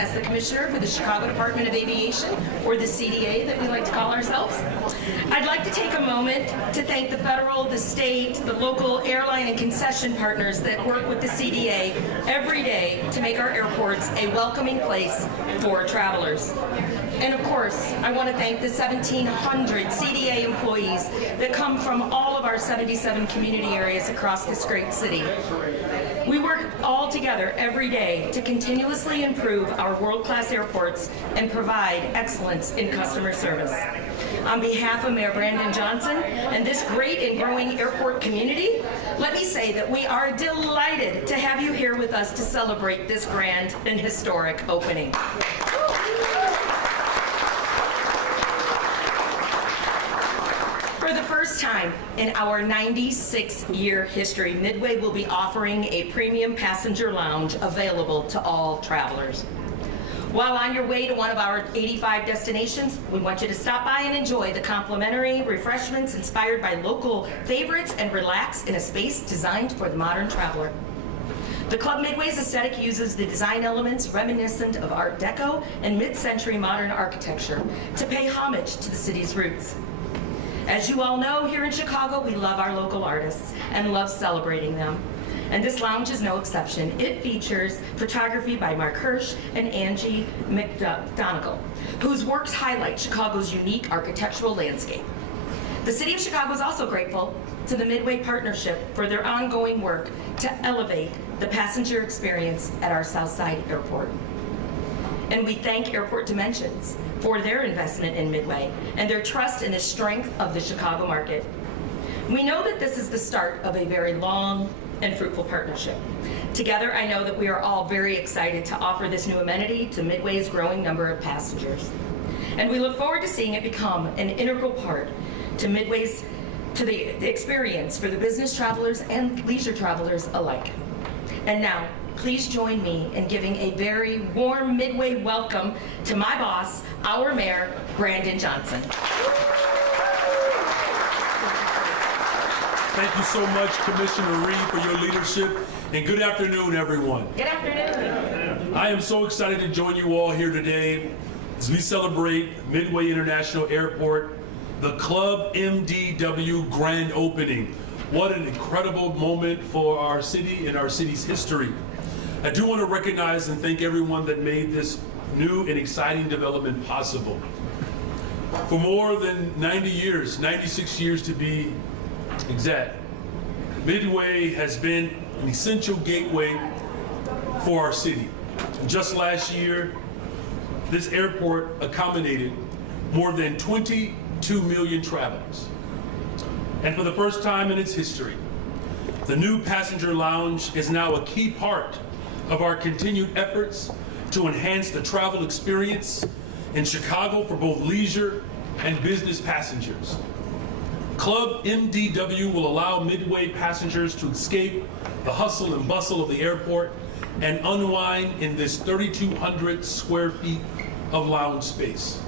as the Commissioner for the Chicago Department of Aviation, or the CDA that we like to call ourselves. I'd like to take a moment to thank the federal, the state, the local airline and concession partners that work with the CDA every day to make our airports a welcoming place for travelers. And of course, I want to thank the 1,700 CDA employees that come from all of our 77 community areas across this great city. We work all together every day to continuously improve our world-class airports and provide excellence in customer service. On behalf of Mayor Brandon Johnson and this great and growing airport community, let me say that we are delighted to have you here with us to celebrate this grand and historic opening. For the first time in our 96-year history, Midway will be offering a premium passenger lounge available to all travelers. While on your way to one of our 85 destinations, we want you to stop by and enjoy the complimentary refreshments inspired by local favorites and relax in a space designed for the modern traveler. The Club Midway's aesthetic uses the design elements reminiscent of Art Deco and mid-century modern architecture to pay homage to the city's roots. As you all know, here in Chicago, we love our local artists and love celebrating them. And this lounge is no exception. It features photography by Mark Hirsch and Angie McDonegal, whose works highlight Chicago's unique architectural landscape. The City of Chicago is also grateful to the Midway Partnership for their ongoing work to elevate the passenger experience at our Southside Airport. And we thank Airport Dimensions for their investment in Midway and their trust in the strength of the Chicago market. We know that this is the start of a very long and fruitful partnership. Together, I know that we are all very excited to offer this new amenity to Midway's growing number of passengers. And we look forward to seeing it become an integral part to Midway's, to the experience for the business travelers and leisure travelers alike. And now, please join me in giving a very warm Midway welcome to my boss, our Mayor, Brandon Johnson. Thank you so much, Commissioner Reed, for your leadership, and good afternoon, everyone. Good afternoon. I am so excited to join you all here today as we celebrate Midway International Airport, the Club MDW grand opening. What an incredible moment for our city and our city's history. I do want to recognize and thank everyone that made this new and exciting development possible. For more than 90 years, 96 years to be exact, Midway has been an essential gateway for our city. Just last year, this airport accommodated more than 22 million travelers. And for the first time in its history, the new passenger lounge is now a key part of our continued efforts to enhance the travel experience in Chicago for both leisure and business passengers. Club MDW will allow Midway passengers to escape the hustle and bustle of the airport and unwind in this 3,200 square feet of lounge space.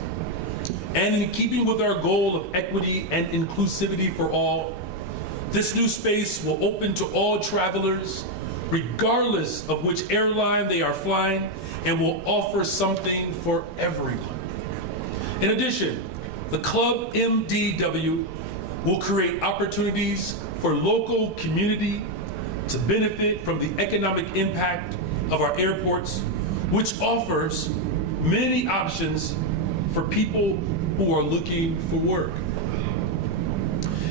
And in keeping with our goal of equity and inclusivity for all, this new space will open to all travelers, regardless of which airline they are flying, and will offer something for everyone. In addition, the Club MDW will create opportunities for local community to benefit from the economic impact of our airports, which offers many options for people who are looking for work.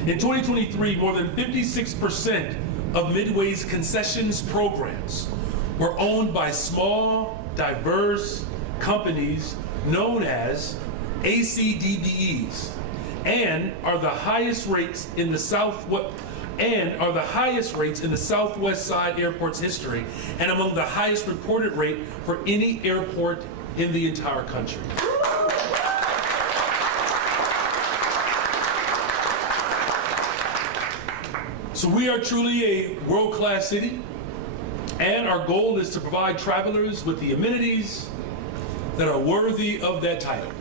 In 2023, more than 56% of Midway's concessions programs were owned by small, diverse companies known as ACDBEs, and are the highest rates in the Southwest Side Airport's history, and among the highest reported rate for any airport in the entire country. So we are truly a world-class city, and our goal is to provide travelers with the amenities that are worthy of that title.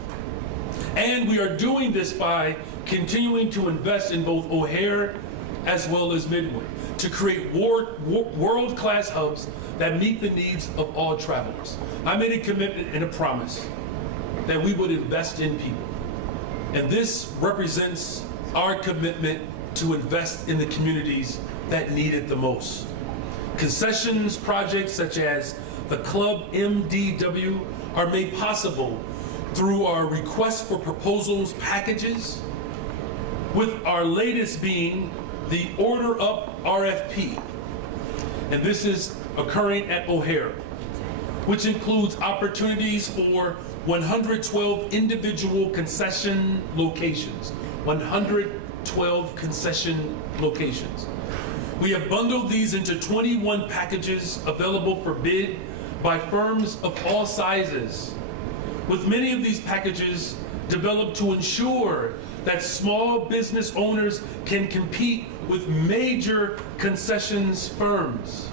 And we are doing this by continuing to invest in both O'Hare as well as Midway to create world-class hubs that meet the needs of all travelers. I made a commitment and a promise that we would invest in people. And this represents our commitment to invest in the communities that need it the most. Concessions projects such as the Club MDW are made possible through our request for proposals packages, with our latest being the Order Up RFP. And this is occurring at O'Hare, which includes opportunities for 112 individual concession locations. 112 concession locations. We have bundled these into 21 packages available for bid by firms of all sizes, with many of these packages developed to ensure that small business owners can compete with major concessions firms.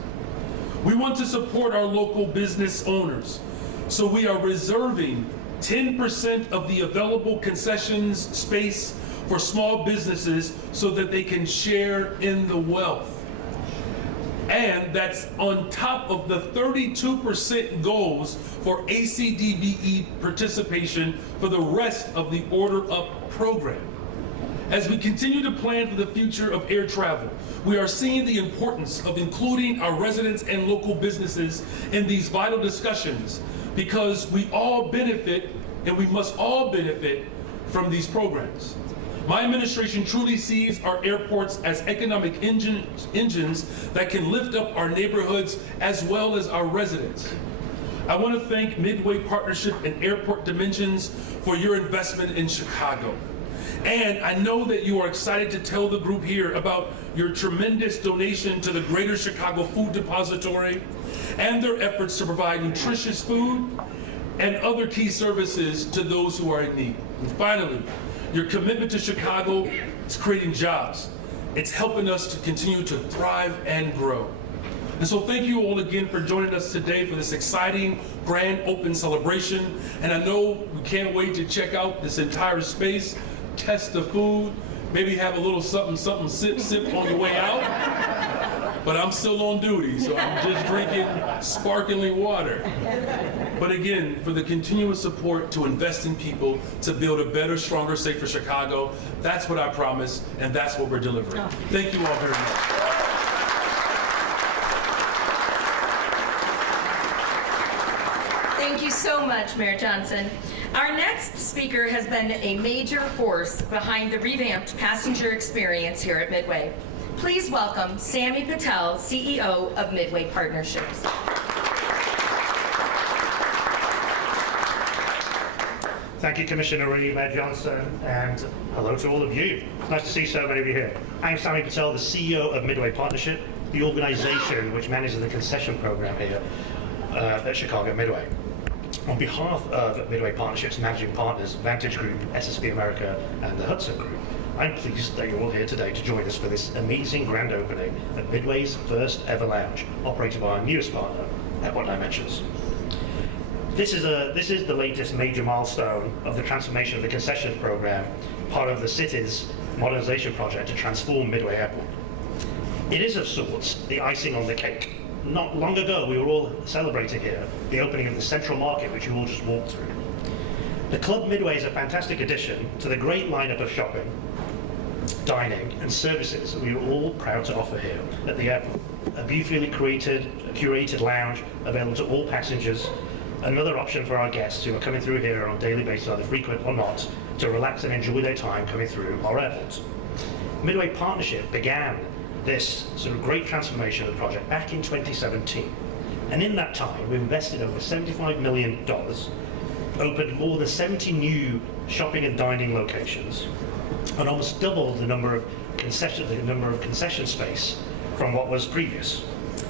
We want to support our local business owners, so we are reserving 10% of the available concessions space for small businesses so that they can share in the wealth. And that's on top of the 32% goals for ACDBE participation for the rest of the Order Up program. As we continue to plan for the future of air travel, we are seeing the importance of including our residents and local businesses in these vital discussions, because we all benefit and we must all benefit from these programs. My administration truly sees our airports as economic engines that can lift up our neighborhoods as well as our residents. I want to thank Midway Partnership and Airport Dimensions for your investment in Chicago. And I know that you are excited to tell the group here about your tremendous donation to the Greater Chicago Food Depository and their efforts to provide nutritious food and other key services to those who are in need. And finally, your commitment to Chicago is creating jobs. It's helping us to continue to thrive and grow. And so thank you all again for joining us today for this exciting grand open celebration. And I know we can't wait to check out this entire space, test the food, maybe have a little something, sip on your way out. But I'm still on duty, so I'm just drinking sparkling water. But again, for the continuous support to invest in people, to build a better, stronger, safer Chicago, that's what I promise, and that's what we're delivering. Thank you all very much. Thank you so much, Mayor Johnson. Our next speaker has been a major force behind the revamped passenger experience here at Midway. Please welcome Sammy Patel, CEO of Midway Partnerships. Thank you, Commissioner Reed, Mayor Johnson, and hello to all of you. It's nice to see so many of you here. I'm Sammy Patel, the CEO of Midway Partnership, the organization which manages the concession program here at Chicago Midway. On behalf of Midway Partnership's managing partners, Vantage Group, SSP America, and the Hudson Group, I'm pleased that you're all here today to join us for this amazing grand opening of Midway's first ever lounge, operated by our newest partner, Airport Dimensions. This is the latest major milestone of the transformation of the concessions program, part of the city's modernization project to transform Midway Airport. It is of sorts the icing on the cake. Not long ago, we were all celebrating here the opening of the Central Market, which you all just walked through. The Club Midway is a fantastic addition to the great lineup of shopping, dining, and services we are all proud to offer here at the airport. A beautifully curated lounge available to all passengers, another option for our guests who are coming through here on a daily basis, either frequent or not, to relax and enjoy their time coming through our airport. Midway Partnership began this sort of great transformation of the project back in 2017. And in that time, we've invested over $75 million, opened more than 70 new shopping and dining locations, and almost doubled the number of concession space from what was previous.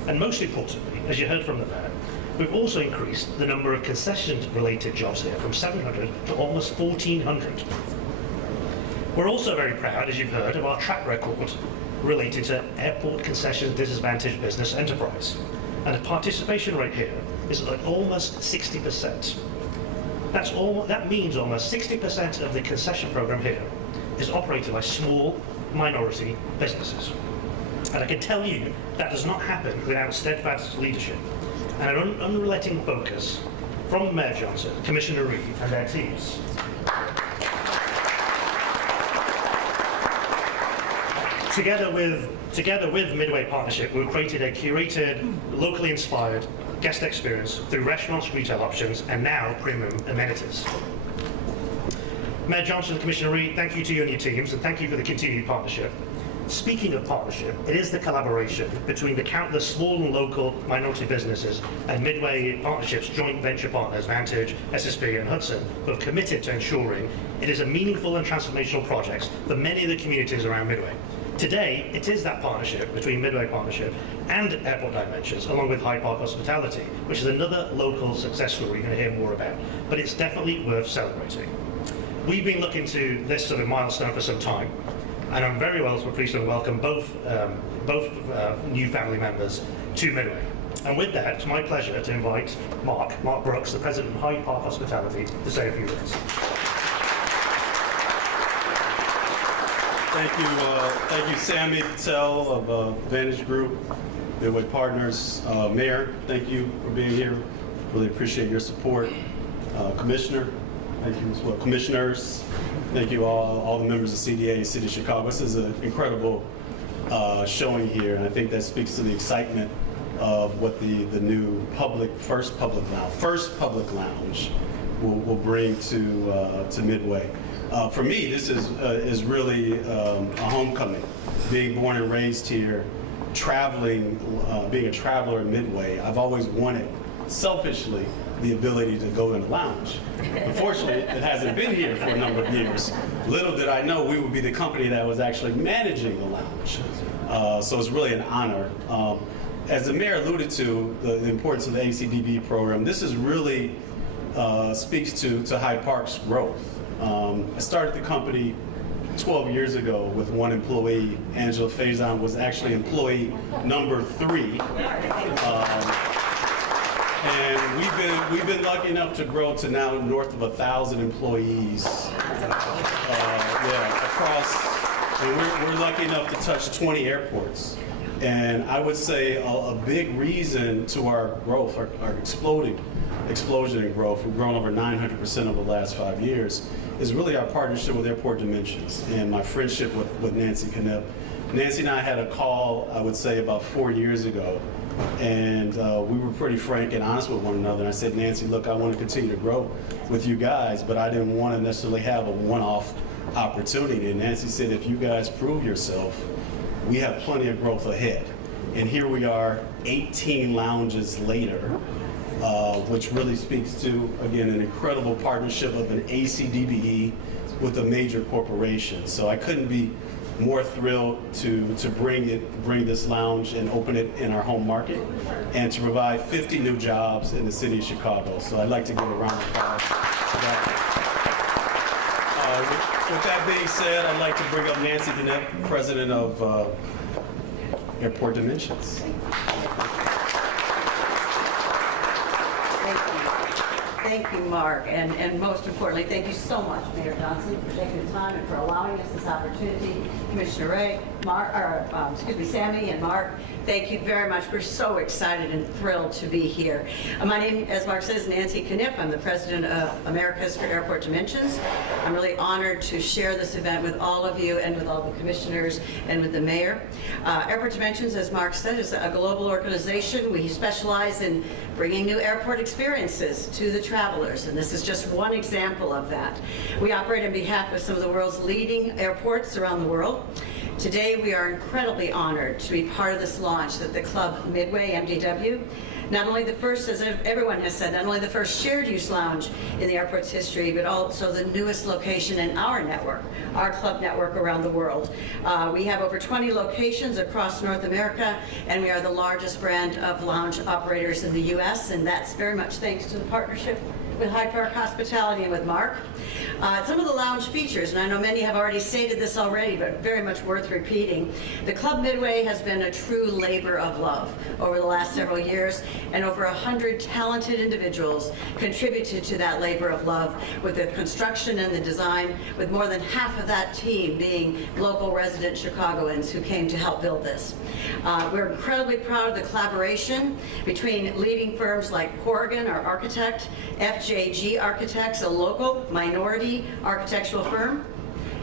And most importantly, as you heard from the mayor, we've also increased the number of concession-related jobs here from 700 to almost 1,400. We're also very proud, as you've heard, of our track record related to airport concession disadvantaged business enterprise. And the participation rate here is at almost 60%. That means almost 60% of the concession program here is operated by small minority businesses. And I can tell you that does not happen without steadfast leadership. and an unrelenting focus from Mayor Johnson, Commissioner Reid, and their teams. Together with Midway Partnership, we've created a curated, locally inspired guest experience through restaurants, retail options, and now premium amenities. Mayor Johnson, Commissioner Reid, thank you to you and your teams, and thank you for the continued partnership. Speaking of partnership, it is the collaboration between the countless small and local minority businesses and Midway Partnership's joint venture partners, Vantage, SSP, and Hudson, who have committed to ensuring it is a meaningful and transformational project for many of the communities around Midway. Today, it is that partnership between Midway Partnership and Airport Dimensions, along with Hyde Park Hospitality, which is another local success story you're going to hear more about, but it's definitely worth celebrating. We've been looking to this sort of milestone for some time, and I'm very pleased to welcome both new family members to Midway. And with that, it's my pleasure to invite Mark Brooks, the President of Hyde Park Hospitality, to say a few words. Thank you, Sammy Patel of Vantage Group, Midway Partners. Mayor, thank you for being here. Really appreciate your support. Commissioner, thank you as well. Commissioners, thank you all the members of CDA and City of Chicago. This is an incredible showing here, and I think that speaks to the excitement of what the new first public lounge will bring to Midway. For me, this is really a homecoming. Being born and raised here, traveling, being a traveler in Midway, I've always wanted, selfishly, the ability to go in a lounge. Unfortunately, it hasn't been here for a number of years. Little did I know we would be the company that was actually managing the lounge. So it's really an honor. As the mayor alluded to, the importance of the ACDB program, this is really speaks to Hyde Park's growth. I started the company 12 years ago with one employee. Angela Faison was actually employee number 3. And we've been lucky enough to grow to now north of 1,000 employees. Across, and we're lucky enough to touch 20 airports. And I would say a big reason to our growth, our explosion in growth, we've grown over 900% over the last 5 years, is really our partnership with Airport Dimensions and my friendship with Nancy Knipp. Nancy and I had a call, I would say, about 4 years ago, and we were pretty frank and honest with one another. And I said, Nancy, look, I want to continue to grow with you guys, but I didn't want to necessarily have a one-off opportunity. And Nancy said, if you guys prove yourself, we have plenty of growth ahead. And here we are 18 lounges later, which really speaks to, again, an incredible partnership of an ACDBE with a major corporation. So I couldn't be more thrilled to bring this lounge and open it in our home market and to provide 50 new jobs in the city of Chicago. So I'd like to give a round of applause for that. With that being said, I'd like to bring up Nancy Knipp, President of Airport Dimensions. Thank you, Mark, and most importantly, thank you so much, Mayor Johnson, for taking the time and for allowing us this opportunity. Commissioner Ray, Sammy and Mark, thank you very much. We're so excited and thrilled to be here. My name, as Mark says, Nancy Knipp. I'm the president of Americas for Airport Dimensions. I'm really honored to share this event with all of you and with all the commissioners and with the mayor. Airport Dimensions, as Mark said, is a global organization. We specialize in bringing new airport experiences to the travelers, and this is just one example of that. We operate on behalf of some of the world's leading airports around the world. Today, we are incredibly honored to be part of this launch at the Club Midway MDW. Not only the first, as everyone has said, not only the first shared use lounge in the airport's history, but also the newest location in our network, our club network around the world. We have over 20 locations across North America, and we are the largest brand of lounge operators in the U.S., and that's very much thanks to the partnership with Hyde Park Hospitality and with Mark. Some of the lounge features, and I know many have already stated this already, but very much worth repeating. The Club Midway has been a true labor of love over the last several years, and over 100 talented individuals contributed to that labor of love with the construction and the design, with more than half of that team being local resident Chicagoans who came to help build this. We're incredibly proud of the collaboration between leading firms like Corrigan, our architect, FJG Architects, a local minority architectural firm,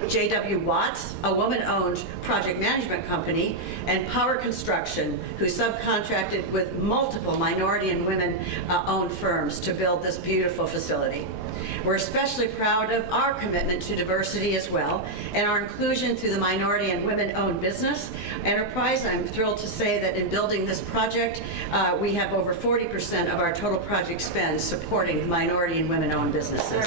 J.W. Watts, a woman-owned project management company, and Power Construction, who subcontracted with multiple minority and women-owned firms to build this beautiful facility. We're especially proud of our commitment to diversity as well, and our inclusion through the Minority and Women-Owned Business Enterprise. I'm thrilled to say that in building this project, we have over 40% of our total project spend supporting minority and women-owned businesses.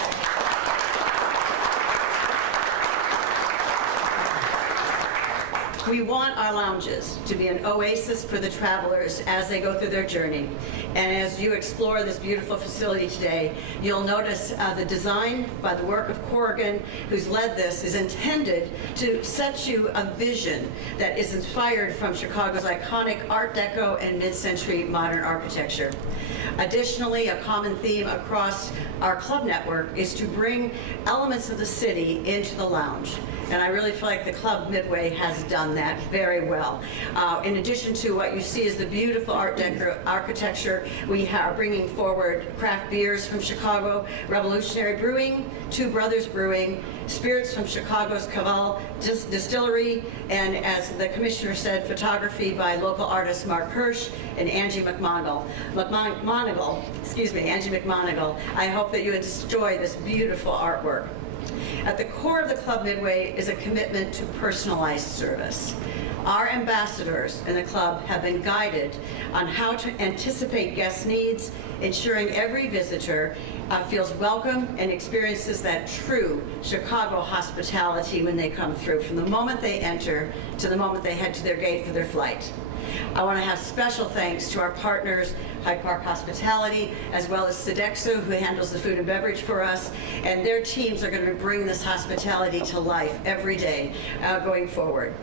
We want our lounges to be an oasis for the travelers as they go through their journey. And as you explore this beautiful facility today, you'll notice the design by the work of Corrigan, who's led this, is intended to set you a vision that is inspired from Chicago's iconic Art Deco and mid-century modern architecture. Additionally, a common theme across our club network is to bring elements of the city into the lounge. And I really feel like the Club Midway has done that very well. In addition to what you see is the beautiful Art Deco architecture, we are bringing forward craft beers from Chicago, Revolutionary Brewing, Two Brothers Brewing, spirits from Chicago's Cavall Distillery, and as the commissioner said, photography by local artist Mark Hirsch and Angie McMonigal. Angie McMonigal. I hope that you enjoy this beautiful artwork. At the core of the Club Midway is a commitment to personalized service. Our ambassadors in the club have been guided on how to anticipate guest needs, ensuring every visitor feels welcome and experiences that true Chicago hospitality when they come through, from the moment they enter to the moment they head to their gate for their flight. I want to have special thanks to our partners, Hyde Park Hospitality, as well as Sodexo, who handles the food and beverage for us, and their teams are going to bring this hospitality to life every day going forward.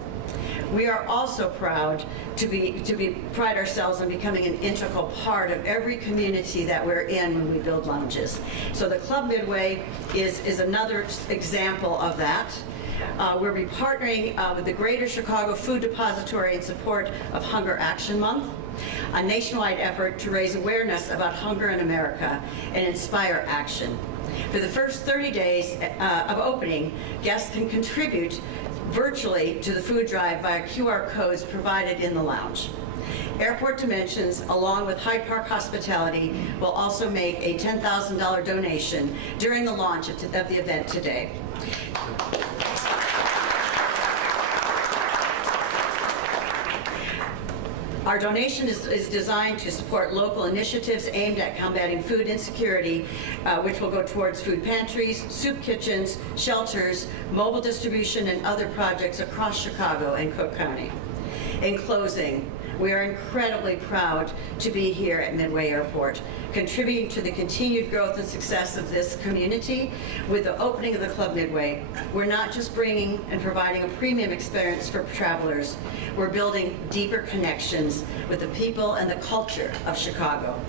We are also proud to pride ourselves on becoming an integral part of every community that we're in when we build lounges. So the Club Midway is another example of that. We'll be partnering with the Greater Chicago Food Depository in support of Hunger Action Month, a nationwide effort to raise awareness about hunger in America and inspire action. For the first 30 days of opening, guests can contribute virtually to the food drive via QR codes provided in the lounge. Airport Dimensions, along with Hyde Park Hospitality, will also make a $10,000 donation during the launch of the event today. Our donation is designed to support local initiatives aimed at combating food insecurity, which will go towards food pantries, soup kitchens, shelters, mobile distribution, and other projects across Chicago and Cook County. In closing, we are incredibly proud to be here at Midway Airport, contributing to the continued growth and success of this community. With the opening of the Club Midway, we're not just bringing and providing a premium experience for travelers, we're building deeper connections with the people and the culture of Chicago.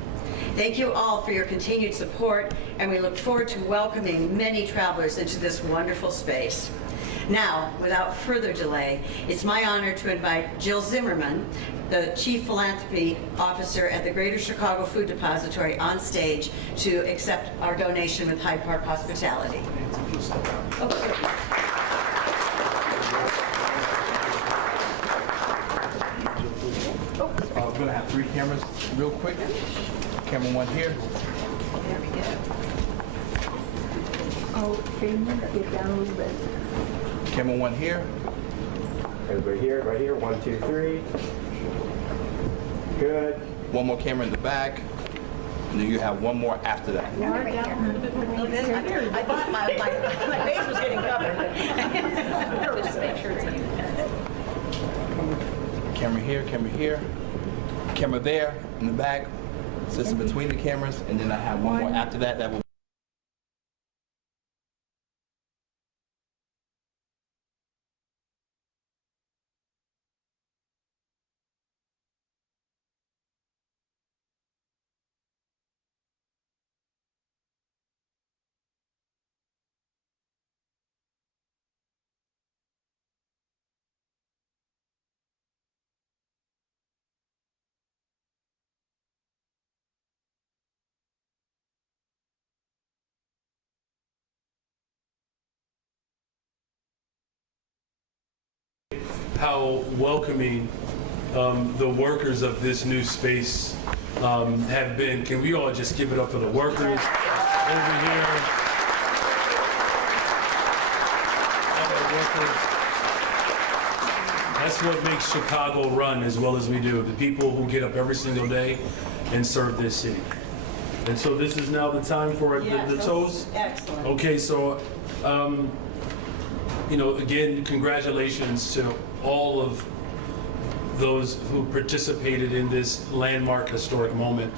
Thank you all for your continued support, and we look forward to welcoming many travelers into this wonderful space. Now, without further delay, it's my honor to invite Jill Zimmerman, the Chief Philanthropy Officer at the Greater Chicago Food Depository, on stage to accept our donation with Hyde Park Hospitality. Oh, certainly. We're going to have 3 cameras real quick. Camera 1 here. There we go. Okay, get down a little bit. Camera 1 here. Everybody here, right here. 1, 2, 3. Good. 1 more camera in the back. And then you have 1 more after that. I thought my face was getting covered. Just make sure it's you. Camera here, camera there in the back. Sits in between the cameras, and then I have 1 more after that. That will how welcoming the workers of this new space have been. Can we all just give it up for the workers over here? All the workers. That's what makes Chicago run as well as we do. The people who get up every single day and serve this city. And so this is now the time for the toast. Excellent. Okay, so, again, congratulations to all of those who participated in this landmark historic moment.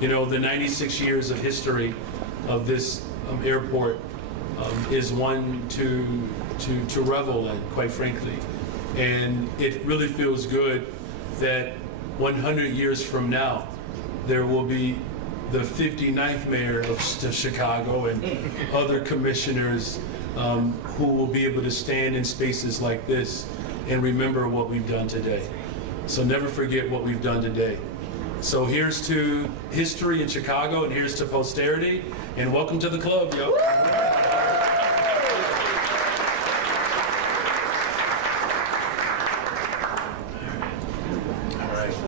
The 96 years of history of this airport is one to revel in, quite frankly. And it really feels good that 100 years from now, there will be the 59th mayor of Chicago and other commissioners who will be able to stand in spaces like this and remember what we've done today. So never forget what we've done today. So here's to history in Chicago, and here's to posterity, and welcome to the club, yo.